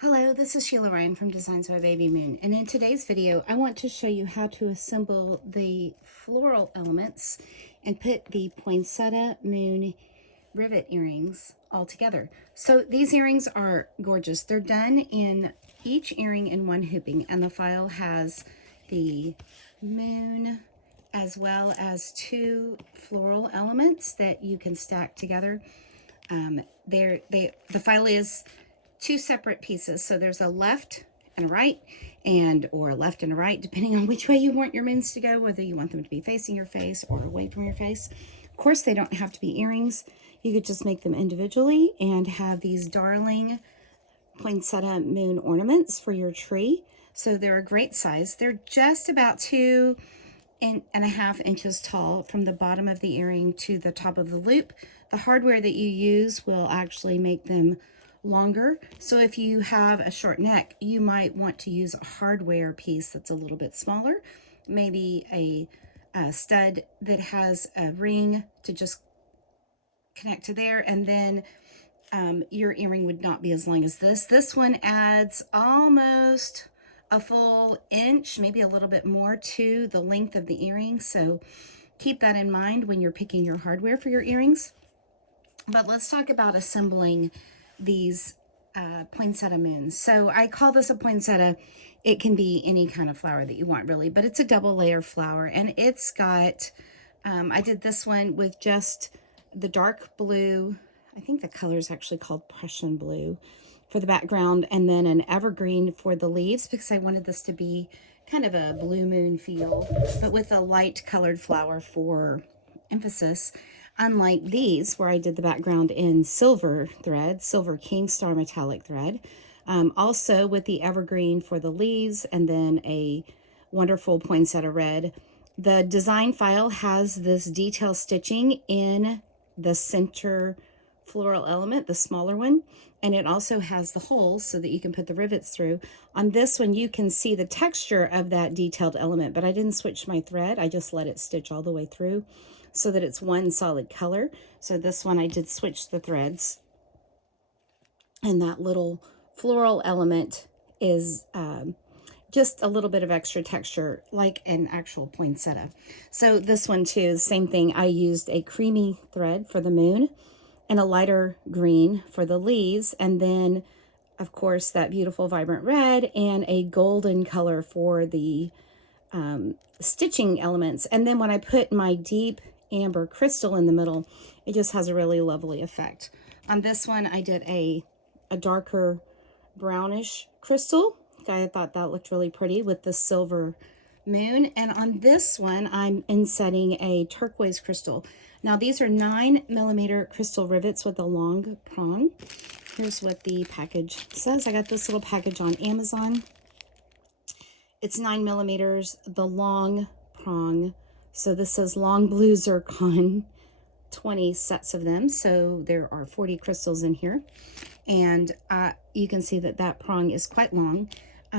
Hello, this is Sheila Ryan from Designs by Baby Moon, and in today's video I want to show you how to assemble the floral elements and put the poinsettia moon rivet earrings all together. So these earrings are gorgeous. They're done in each earring in one hooping, and the file has the moon as well as two floral elements that you can stack together. The file is two separate pieces. So there's a left and a right, or a left and a right, depending on which way you want your moons to go, whether you want them to be facing your face or away from your face. Of course, they don't have to be earrings. You could just make them individually and have these darling poinsettia moon ornaments for your tree. So they're a great size. They're just about 2.5 inches tall from the bottom of the earring to the top of the loop. The hardware that you use will actually make them longer. So if you have a short neck, you might want to use a hardware piece that's a little bit smaller, maybe a stud that has a ring to just connect to there, and then your earring would not be as long as this. This one adds almost a full inch, maybe a little bit more, to the length of the earring. So keep that in mind when you're picking your hardware for your earrings. But let's talk about assembling these poinsettia moons. So I call this a poinsettia. It can be any kind of flower that you want, really, but it's a double layer flower, and it's got, I did this one with just the dark blue. I think the color is actually called Prussian blue for the background, and then an evergreen for the leaves, because I wanted this to be kind of a blue moon feel, but with a light colored flower for emphasis. Unlike these, where I did the background in silver thread, silver king star metallic thread, also with the evergreen for the leaves, and then a wonderful poinsettia red. The design file has this detail stitching in the center floral element, the smaller one, and it also has the holes so that you can put the rivets through. On this one, you can see the texture of that detailed element, but I didn't switch my thread. I just let it stitch all the way through so that it's one solid color. So this one I did switch the threads, and that little floral element is just a little bit of extra texture like an actual poinsettia. So this one too, the same thing. I used a creamy thread for the moon and a lighter green for the leaves, and then of course that beautiful vibrant red and a golden color for the stitching elements. And then when I put my deep amber crystal in the middle, it just has a really lovely effect. On this one, I did a darker brownish crystal. I thought that looked really pretty with the silver moon. And on this one, I'm insetting a turquoise crystal. Now these are 9mm crystal rivets with a long prong. Here's what the package says. I got this little package on Amazon. It's 9mm, the long prong. So this says long blue zircon, 20 sets of them. So there are 40 crystals in here. And you can see that that prong is quite long.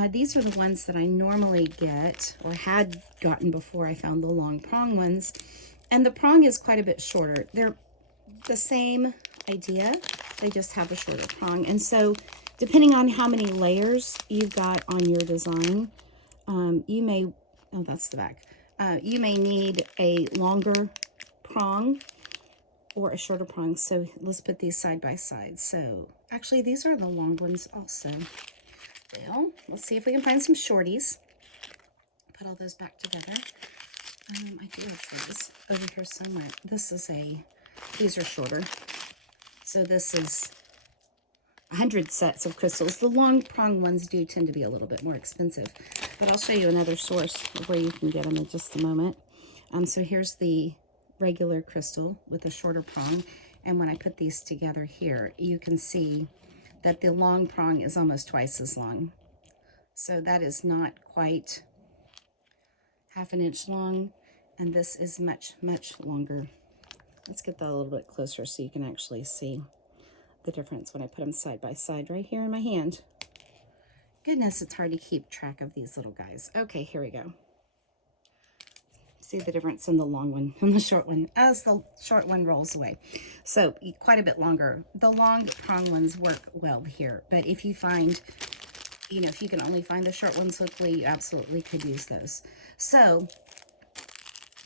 These are the ones that I normally get, or had gotten before I found the long prong ones. And the prong is quite a bit shorter. They're the same idea. They just have a shorter prong. And so depending on how many layers you've got on your design, you may, oh, that's the back. You may need a longer prong or a shorter prong. So let's put these side by side. So actually these are the long ones also. Well, let's see if we can find some shorties. Put all those back together. I do have these over here somewhere. These are shorter. So this is 100 sets of crystals. The long prong ones do tend to be a little bit more expensive, but I'll show you another source of where you can get them in just a moment. So here's the regular crystal with a shorter prong, and when I put these together here, you can see that the long prong is almost twice as long. So that is not quite 1/2 inch long, and this is much, much longer. Let's get that a little bit closer so you can actually see the difference when I put them side by side right here in my hand. Goodness, it's hard to keep track of these little guys. Okay, here we go. See the difference in the long one and the short one as the short one rolls away. So quite a bit longer. The long prong ones work well here, but if you find you know, if you can only find the short ones locally, you absolutely could use those. So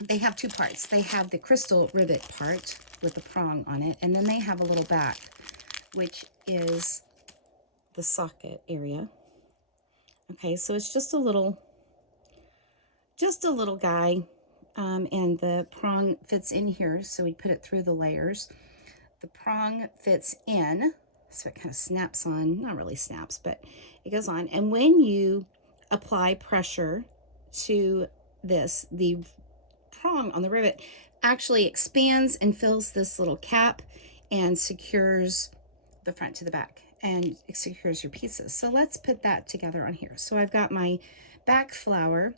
they have two parts. They have the crystal rivet part with the prong on it, and then they have a little back, which is the socket area. Okay, so it's just a little guy, and the prong fits in here, so we put it through the layers. The prong fits in, so it kind of snaps on, not really snaps, but it goes on. And when you apply pressure to this, the prong on the rivet actually expands and fills this little cap and secures the front to the back, and it secures your pieces. So let's put that together on here. So I've got my back flower,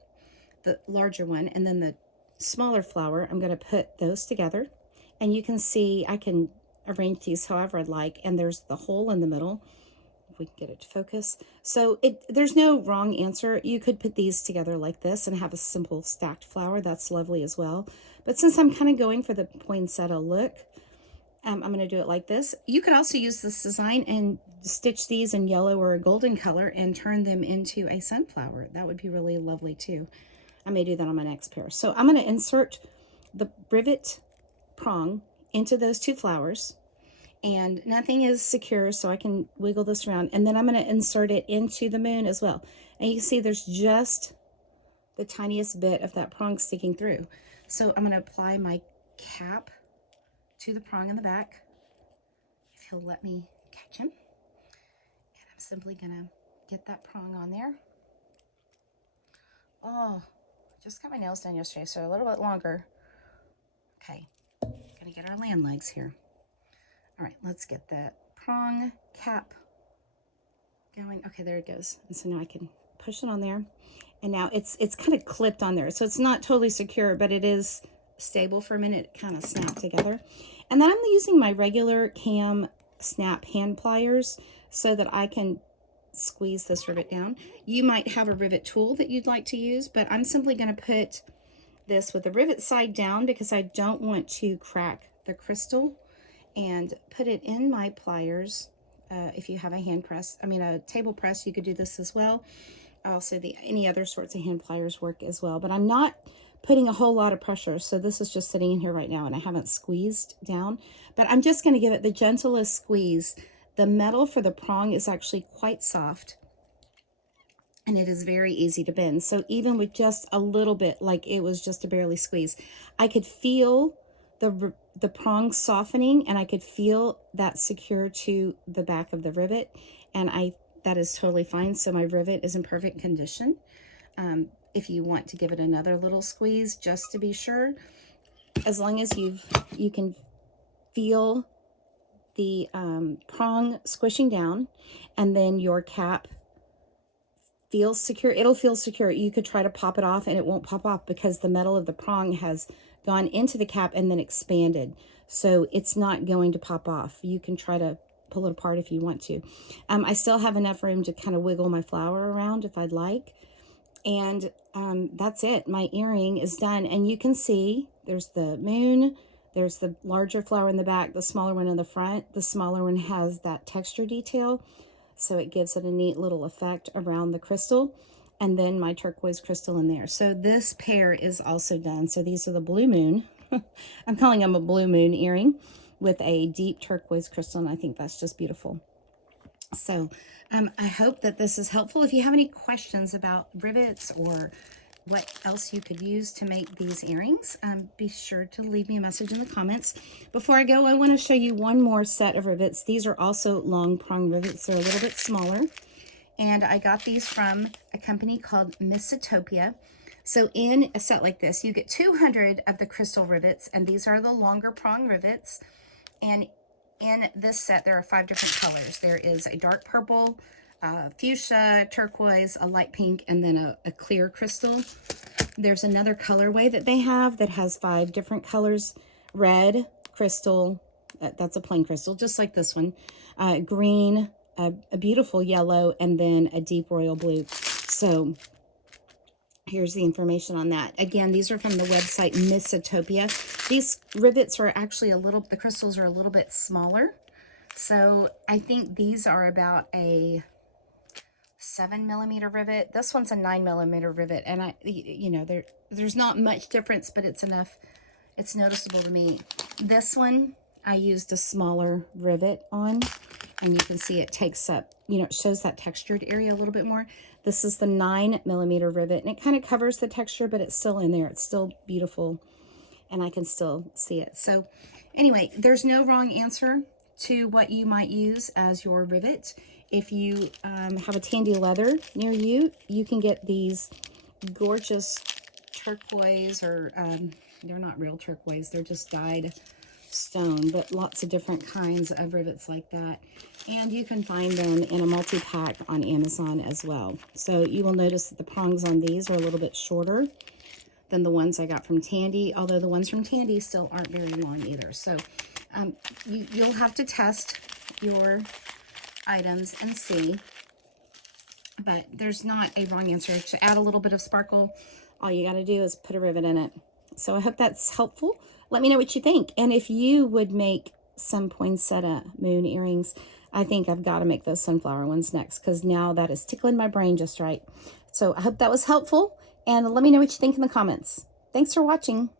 the larger one, and then the smaller flower. I'm going to put those together, and you can see I can arrange these however I'd like, and there's the hole in the middle, if we can get it to focus. So there's no wrong answer. You could put these together like this and have a simple stacked flower. That's lovely as well. But since I'm kind of going for the poinsettia look, I'm going to do it like this. You could also use this design and stitch these in yellow or a golden color and turn them into a sunflower. That would be really lovely too. I may do that on my next pair. So I'm going to insert the rivet prong into those two flowers, and nothing is secure, so I can wiggle this around, and then I'm going to insert it into the moon as well. And you can see there's just the tiniest bit of that prong sticking through. So I'm going to apply my cap to the prong in the back, if he'll let me catch him. And I'm simply going to get that prong on there. Oh, just got my nails done yesterday, so a little bit longer. Okay, gonna get our land legs here. All right, let's get that prong cap going. Okay, there it goes. And so now I can push it on there. And now it's kind of clipped on there. So it's not totally secure, but it is stable for a minute. It kind of snapped together. And then I'm using my regular cam snap hand pliers so that I can squeeze this rivet down. You might have a rivet tool that you'd like to use, but I'm simply going to put this with the rivet side down because I don't want to crack the crystal, and put it in my pliers. If you have a hand press, I mean a table press, you could do this as well. Also, any other sorts of hand pliers work as well, but I'm not putting a whole lot of pressure, so this is just sitting in here right now, and I haven't squeezed down, but I'm just going to give it the gentlest squeeze. The metal for the prong is actually quite soft, and it is very easy to bend. So even with just a little bit, like it was just a barely squeeze, I could feel the prong softening, and I could feel that secure to the back of the rivet, and that is totally fine. So my rivet is in perfect condition. If you want to give it another little squeeze just to be sure, as long as you can feel the prong squishing down, and then your cap feels secure, it'll feel secure. You could try to pop it off and it won't pop off because the metal of the prong has gone into the cap and then expanded, so it's not going to pop off. You can try to pull it apart if you want to. I still have enough room to kind of wiggle my flower around if I'd like, and that's it. My earring is done, and you can see there's the moon, there's the larger flower in the back, the smaller one in the front. The smaller one has that texture detail, so it gives it a neat little effect around the crystal, and then my turquoise crystal in there. So this pair is also done. So these are the blue moon. I'm calling them a blue moon earring with a deep turquoise crystal, and I think that's just beautiful. So I hope that this is helpful. If you have any questions about rivets or what else you could use to make these earrings, be sure to leave me a message in the comments. Before I go, I want to show you one more set of rivets. These are also long prong rivets. They're a little bit smaller, and I got these from a company called Missitopia. So in a set like this, you get 200 of the crystal rivets, and these are the longer prong rivets. And in this set, there are 5 different colors. There is a dark purple, fuchsia, turquoise, a light pink, and then a clear crystal. There's another colorway that they have that has 5 different colors: red crystal, that's a plain crystal, just like this one, green, a beautiful yellow, and then a deep royal blue. So here's the information on that. Again, these are from the website Missitopia. These rivets are actually the crystals are a little bit smaller. So I think these are about a 7mm rivet. This one's a 9mm rivet, and you know, there's not much difference, but it's enough. It's noticeable to me. This one I used a smaller rivet on, and you can see it takes up, you know, it shows that textured area a little bit more. This is the 9mm rivet, and it kind of covers the texture, but it's still in there. It's still beautiful, and I can still see it. So anyway, there's no wrong answer to what you might use as your rivet. If you have a Tandy leather near you, you can get these gorgeous turquoise, or they're not real turquoise, they're just dyed stone, but lots of different kinds of rivets like that. And you can find them in a multi-pack on Amazon as well. So you will notice that the prongs on these are a little bit shorter than the ones I got from Tandy, although the ones from Tandy still aren't very long either. So you'll have to test your items and see, but there's not a wrong answer. To add a little bit of sparkle, all you got to do is put a rivet in it. So I hope that's helpful. Let me know what you think. And if you would make some poinsettia moon earrings, I think I've got to make those sunflower ones next, because now that is tickling my brain just right. So I hope that was helpful, and let me know what you think in the comments. Thanks for watching.